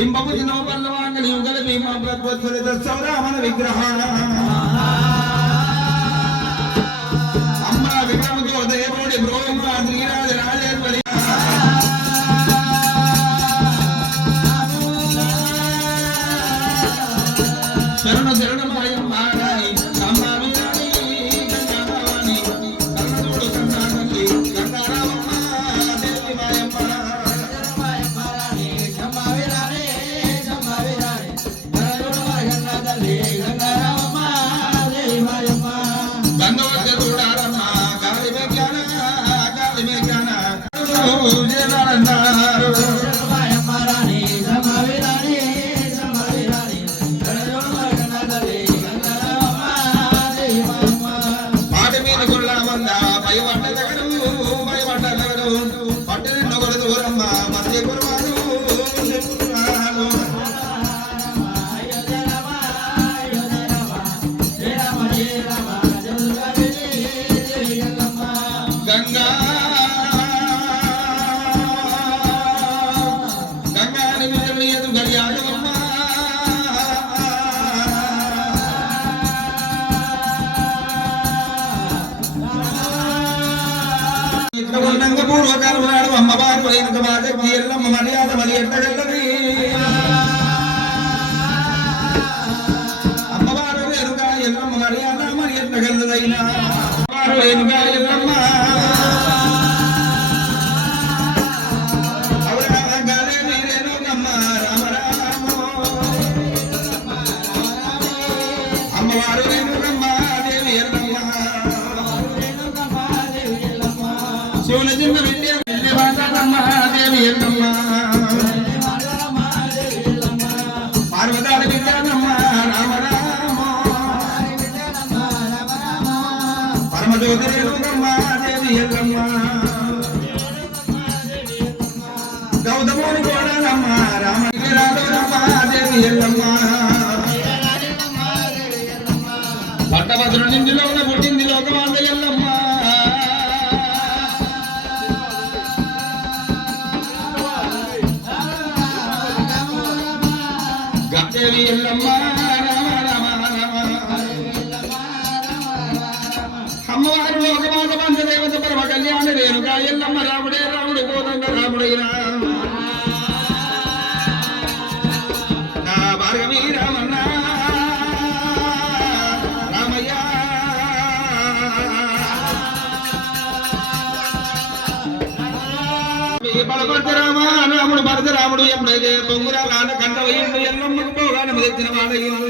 బింబము దినో పల్లవాంగ యుగల భీమా ప్రత్వత్సరిత సౌరామన విగ్రహ అమ్మ విగ్రహంతో దేవోడి బ్రోమ శ్రీరాజ రాజేశ్వరి శరణ శరణ భయం మారాయి పూర్వకాలం నాడు అమ్మవారు ఎల్లమ్మ మర్యాద మరి ఎట్టగల్లది అమ్మవారు ఎనుక ఎల్లమ్మ మర్యాద మరి ఎట్టగల్లదైనా అమ్మవారు ఎనుక ఎల్లమ్మ అమ్మవారు ఎనుకమ్మ దేవి ఎల్లమ్మ శివుని చిన్న విద్య దేవి ఎల్లమ్మ పార్వతాల విద్యానమ్మ రామరామ పరమజ్యోతి రేణుకమ్మ దేవి ఎల్లమ్మ గౌతముని కోడలమ్మ రామరామ దేవి ఎల్లమ్మ పట్టభద్రుని ఇంటిలో పుట్టింది లోకమాత ఎల్లమ్మ దేవి ఎల్లమ్మ అమ్మవారు లోకమాత పంచదేవత పరమ కళ్యాణ రేణుక ఎల్లమ్మ రాముడే రాముడు కోదండ రాముడైనా నా భార్గవి రామన్న రామయ్య బలపరశురామ రాముడు పరశురాముడు ఎప్పుడైతే పొంగురా నాన్న కంట వేయండు ఎల్లమ్మకు పోగానే తెచ్చిన వాడయ్యిండు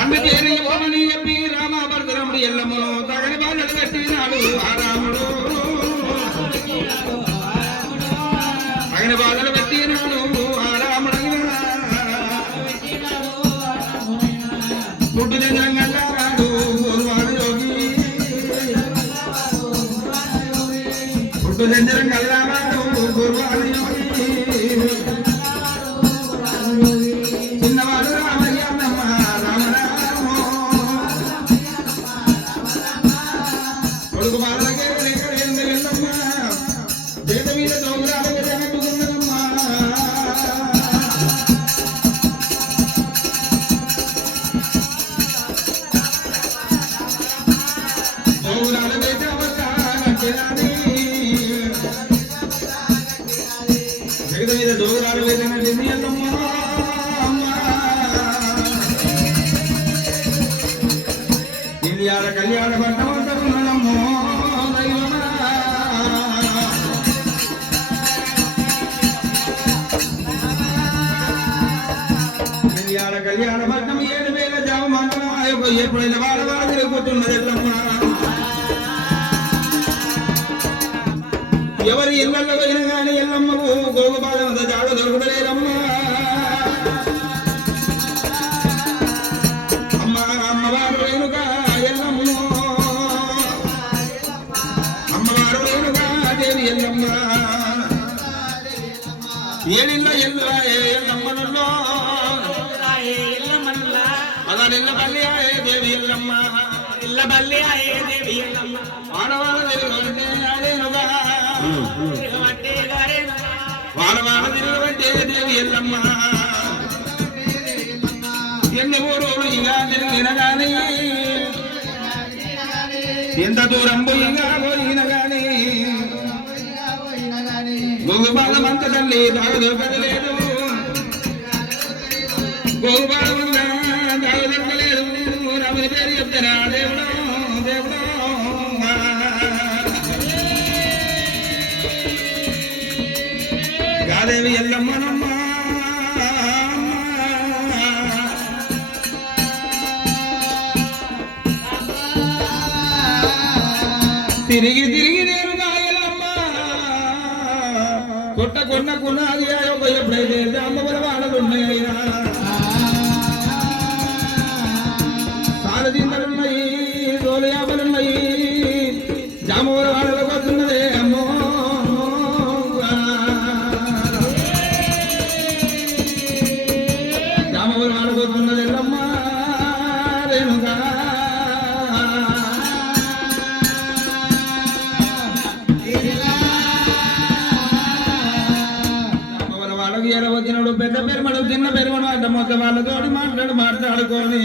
అందుకే ఓమని చెప్పి రామ పరశురాముడు ఎల్లమ్మను తగని బాధలు కట్టినాడు ఆ రాముడు తగని బాధలు పెట్టినాడు ఆ రాముడైనా పుట్టు జంగల్లాడు గోరువాడు యోగి పుట్టు జంగల్లాడు గోరువాడు యోగి చిన్నవాడు రామయ్య రామరామ కొడుకు బాలకే వెళ్ళమ్మ పేద మీద దోమరాలు జనకున్నదమ్మ దోమరాలు జగత మీద దోమరాలు వెళ్ళమ్మ కళ్యాణ పట్టమో కళ్యాణ పట్టం 7,000 జామ మండలం ఎప్పుడైనా వాడ వాడ తిరుగుతున్నది ఎల్లమ్మ ఎవరి ఇళ్ళల్లో పోయిన కానీ ఎల్లమ్మకు గోగుపాదం జాడ దొరుకుతలేరమ్మా అమ్మవారు రేణుక ఎల్లమ్మ అమ్మవారు రేణుక దేవి ఎల్లమ్మ ఏడిల్ల ఎల్లమ్మనుల్లో పదానిల్ల బల్లి ఆయే దేవి ఎల్లమ్మ ఇల్ల బల్లి ఆయే దేవి ఎల్లమ్మ ఆడవాళ్ళ వాన వాన తిరగబట్టే దేవి ఎల్లమ్మ ఎన్ని ఊరు ఇక తిరిగిన గాని ఎంత దూరం పోయినా పోయిన గాని గోగుపాలమంత తల్లి దాగదొరకలేదు గోగుపాలమంతా దాగదొరకలేదు రమని పేరు చెప్తారా దేవుడు దేవుడు యాదేవి ఎల్లమ్మనమ్మ తిరిగి తిరిగి నేను ఎల్లమ్మ కొట్ట కొన్నది ఎప్పుడైతే అమ్మవల వాళ్ళలు ఉన్నాయినా సాలదిందలున్నాయి తోలు యాపలున్నాయి జామవల వాళ్ళకు వస్తున్నదే అమ్మో జామవల వాళ్ళకు వస్తున్నది ఎల్లమ్మ రేణుగా వచ్చినప్పుడు పెద్ద పెరుమడు చిన్న పెరుమడు అడ్డ మొత్తం వాళ్ళతోటి మాట్లాడుకొని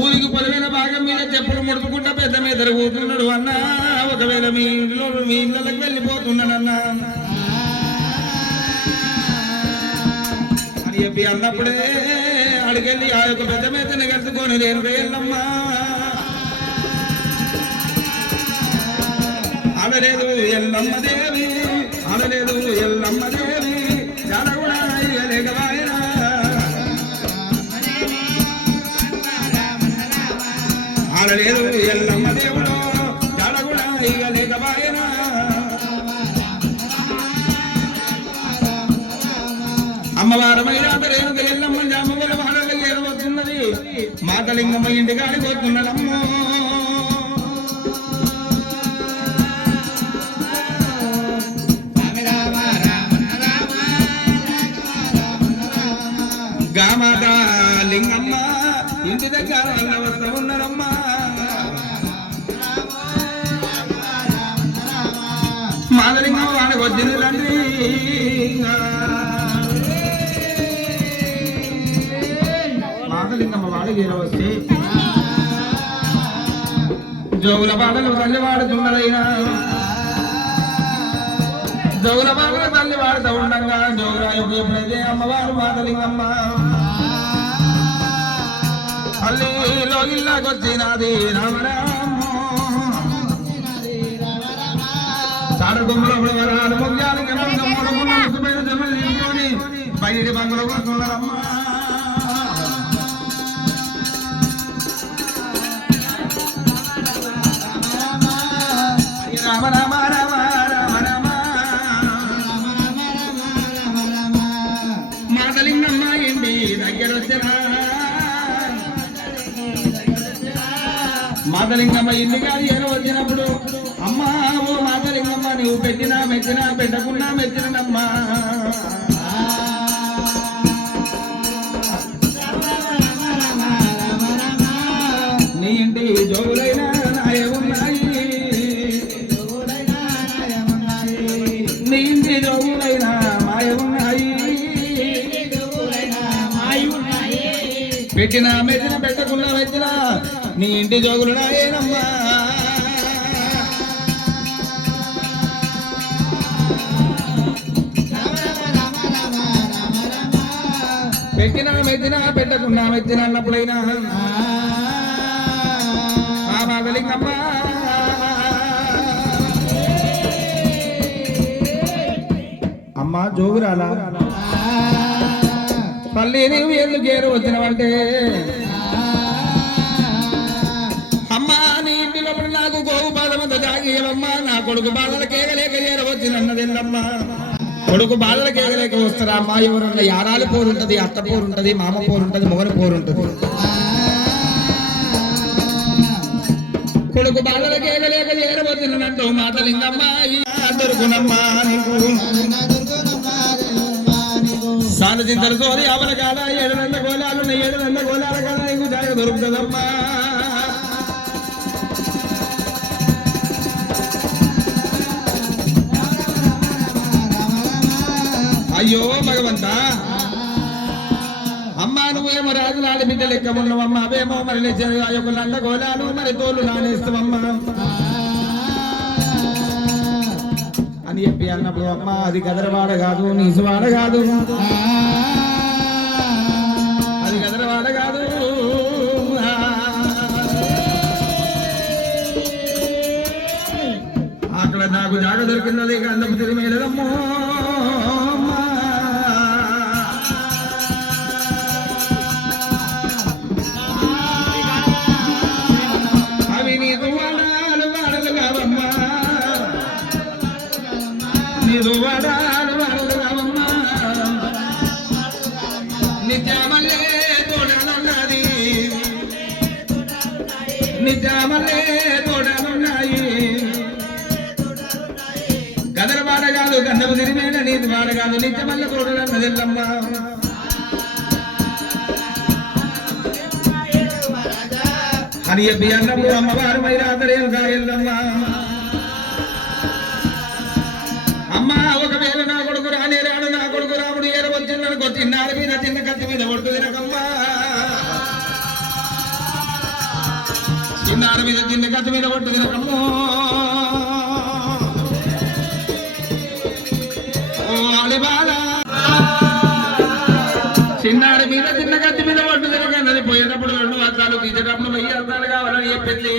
ఊరికి పొలమైన భాగం మీద చెప్పులు ముడుచుకుంటా పెద్ద మీద కూతున్నాడు అన్న ఒకవేళ మీ ఇళ్ళకి వెళ్ళిపోతున్నాడు అన్న అని చెప్పి అన్నప్పుడే అడిగెళ్ళి ఆ యొక్క పెద్ద మీదనే కలుసుకొని నేను వెళ్ళమ్మా అనలేదు ఎల్లమ్మ దేవి అనలేదు ఎల్లమ్మ దేవి జనగుడా ఇగలేకవాయనా అనలేదు ఎల్లమ్మ దేవుడు జనగుడా ఇగలేకవాయనా అమ్మవారమైన రేణుక ఎల్లమ్మ జామగల వాడలు ఏరవస్తున్నది మాతలింగమ్మ ఇంటికాడికి వస్తున్నాడమ్మో గామాత లింగమ్మ ఇంటి దగ్గర వస్తూ ఉన్నారమ్మా మాదలింగమ్మ వాడికి వచ్చింది తండ్రి మాదలింగమ్మ వాడికి వస్తే జోగుల బాధలు తల్లి వాడుతున్నదైనా జోగుల బాధలు తల్లి వాడుతూ ఉండగా జోగురాయుడు ఎప్పుడైతే అమ్మవారు మాదలింగమ్మ అల్లిలో ఇల్లాకొచ్చినది రామరామో సారగుంలో వరాలు ముగ్యాలు జమలు తీసుకొని బయటి బంగులు కొడుతున్నారమ్మా రామ రామ రామ రామ రామ మాదలింగమ్మ ఇంటి దగ్గర వచ్చిన మాదలింగమ్మ ఇంటి గారి ఏదో వచ్చినప్పుడు అమ్మా ఓ మాదలింగమ్మ నువ్వు పెట్టినా మెచ్చినా పెట్టకున్నా మెచ్చినమ్మా నీ ఇంటి జోగులైనా నాయ ఉన్నాయి నీ ఇంటి జోగులైనా మాయ ఉన్నాయి పెట్టినా మెచ్చిన పెట్టకున్నా మెచ్చినా నీ ఇంటి జోగులు నాయేనమ్మా పెట్టినా మెచ్చినా పెట్టకున్నా మెచ్చిన అన్నప్పుడైనా ఆ మాదలింగమ్మ అమ్మా జోగురాలా పల్లి నీవు ఎందుకు ఏరు వచ్చినవంటే అమ్మా నీ ఇంటి లోపల నాకు గోవు బాధమంతా జాగేయమ్మా నా కొడుకు బాధలు కేగలేక ఏరవచ్చినన్నదిల్లమ్మా కొడుకు బాధలు కేగలేక వస్తారా అమ్మా ఎవరన్నా యారాలు పోరుంటది అత్త పోరుంటది మామ పోరుంటది మొగని పోరుంటది కొడుకు బాధలు కేగలేక ఏరవచ్చినట్టు మాతలింగమ్మా దొరుకునమ్మా నీకు సాలజింతలు కోరి అవల కాల 700 గోళాలు 700 గోళాల కదా నీకు జాగ దొరుకుతుందమ్మా అయ్యో భగవంత అమ్మా నువ్వేమో రాజులాడి బిడ్డ లెక్క ఉన్నావమ్మా అవేమో మరి యొక్క లండ గోళాలు మరి తోలు నానేస్తావమ్మా అని చెప్పి అన్నప్పుడు అమ్మ అది గదరవాడ కాదు నీసువాడ కాదు అది గదరవాడ కాదు అక్కడ నాకు జాగ దొరికింది అందము తిరిమేదమ్మో అవి నీకు వాడాలు వాడలు కావమ్మా నీకు వాడాలు వాడలు కావమ్మా నిజమల్లే తోడలున్నది నిజమల్లే తోడలున్నాయి గదరవాడ కాదు గంధము తిరిమేన నీతి వాడ కాదు నిజమల్ల తోడలన్నదెల్లమ్మా అని చెప్పి అన్నప్పుడు అమ్మవారు మైరాదరేం కాయల్లమ్మా అమ్మా ఒకవేళ నా కొడుకు రాని రాడు నా కొడుకు రాముడు ఏరవచ్చిందనుకో చిన్నారి మీద చిన్న కత్తి మీద ఒట్టు తినకమ్మా చిన్నారి మీద చిన్న కత్తి మీద ఒట్టు తినకమ్మో ఓ అలిబాల చిన్నారి మీద చిన్న కత్తి మీద ఒట్టు తినకన్నది పోయేటప్పుడు 2 అద్దాలు తీసేటప్పుడు 1000 అద్దాలు కావాలని చెప్పింది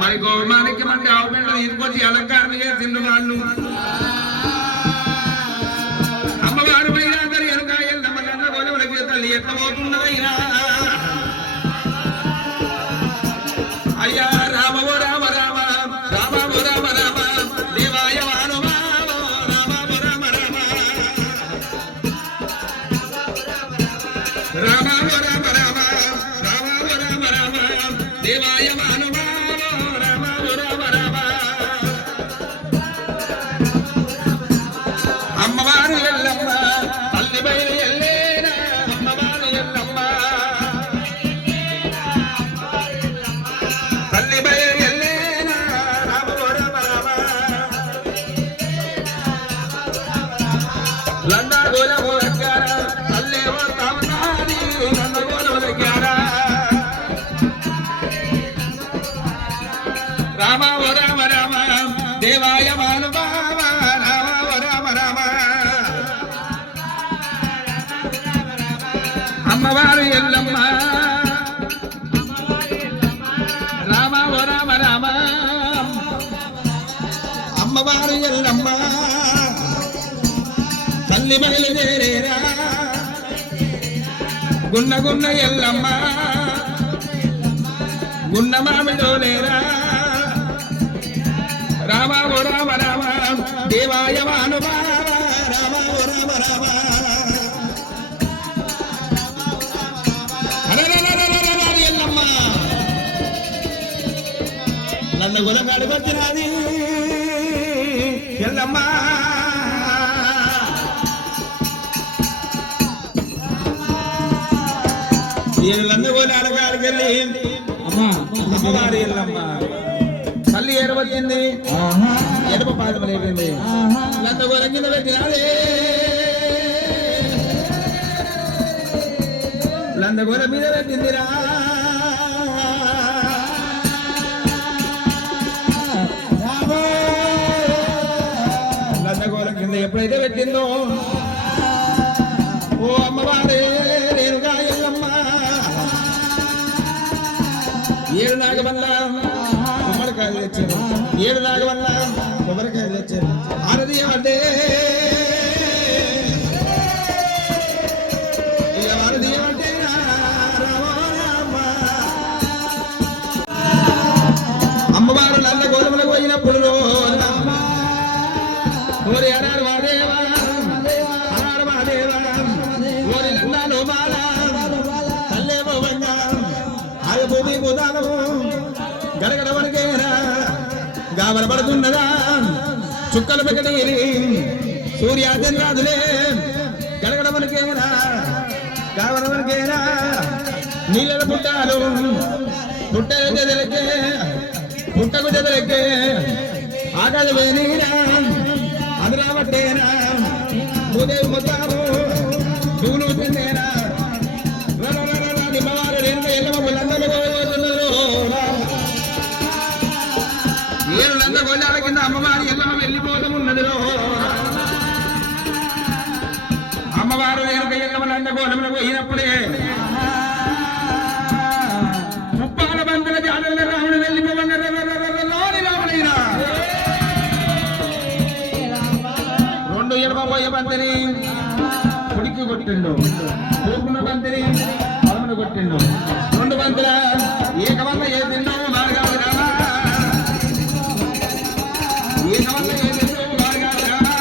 మరి గోమానికి మంది ఆవు బిడ్డ తీసుకొచ్చి అలంకరణ చేసిండు వాళ్ళు అమ్మవారు మైరాదరి ఎనుక ఎల్లమ్మ గోలవలకి తల్లి ఎట్లా పోతున్నదైనా అయ్యా రామవో రామ రామ రామవో రామ రామ దేవాయ వానుమా రామవో రామ రామ రామవో రామ రామ రామవో రామ రామ దేవాయ వానుమా అమ్మవారు ఎల్లమ్మ తల్లి బయలు ఎల్లేనా అమ్మవారు ఎల్లమ్మ తల్లి బయలు ఎల్లేనా రామో రామ రామ లండా గోలము దగ్గర తల్లేవో తామనాది లండ గోలము దగ్గర రామ ఓ రామ రామ దేవాయ మానుభావ రామ ఓ రామ రామ అమ్మవారు ఎల్లమ్మ రామ ఓ రామ రామ అమ్మవారు ఎల్లమ్మ తల్లి బయలుదేరేరా గున్న గున్న ఎల్లమ్మ గున్న మామిడోలేరా రామ ఓ రామ రామ దేవాయ మానుభావ రామ ఓ రామ రామ ఎల్లమ్మ నన్ను గులగాడుకొచ్చినది ఎల్లమ్మ నన్ను గోలాడగాడికెళ్ళి అమ్మవారి ఎల్లమ్మ తల్లి ఏడవచ్చింది ఎడప పాదమలేపింది నన్ను గొరంగిన పెట్టినాదే లందగోల మీద పెట్టిందిరా లందగోల కింద ఎప్పుడైతే పెట్టిందో ఓ అమ్మవారే రేణుగా ఎల్లమ్మ 7 నాగమల్ల కొబ్బరికాయలు తెచ్చారు 7 నాగమల్ల కొబ్బరికాయలు తెచ్చారు ఆరది అంటే అమ్మవారు నల్ల గోధుమలకు పోయినప్పుడు ఓరి అరారు వాదేవా అరారు వాదేవా ఓరి నందాలు మాల తల్లేమో వంగా ఆయ భూమి బుధాలము గడగడ వరకేరా గాబరపడుతున్నదా చుక్కలు పెక్కడగిరి సూర్యాచంద్రాదులే గడగడ వరకేరా గాబర వరకేరా నీళ్ళ పుట్టాలు పుట్టల జదలకే పుట్టకు జదలకే ఆకాశ వేనీరా అది రావట్టేనా భూదేవి మొత్తాము భూను చెందేనా నిమ్మవారు రెండు ఎల్లమ్మ వీళ్ళందరూ ఏళ్ళందరూ గొల్లాల కింద అమ్మవారి ఎల్లమ్మ వెళ్ళిపోతున్నది అమ్మవారు వెనుక ఎల్లమ్మలంద గోడములు పోయినప్పుడే ముప్పాల బంధుల జాడల రాముడు వెళ్ళిపోవన్న రాముడైనా రెండు ఎడమ పోయే బంతిని కుడికి కొట్టిండు తూర్పున బంతిని పడమను కొట్టిండు రెండు బంతుల ఏకవల్ల ఏ తిండో మార్గాలు రామా ఏకవల్ల ఏ తిండో మార్గాలు రామా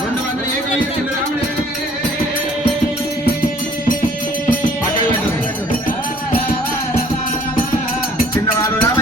రెండు బంతులు ఏకవల్ల తిండు రాముడే చిన్నవాడు రామ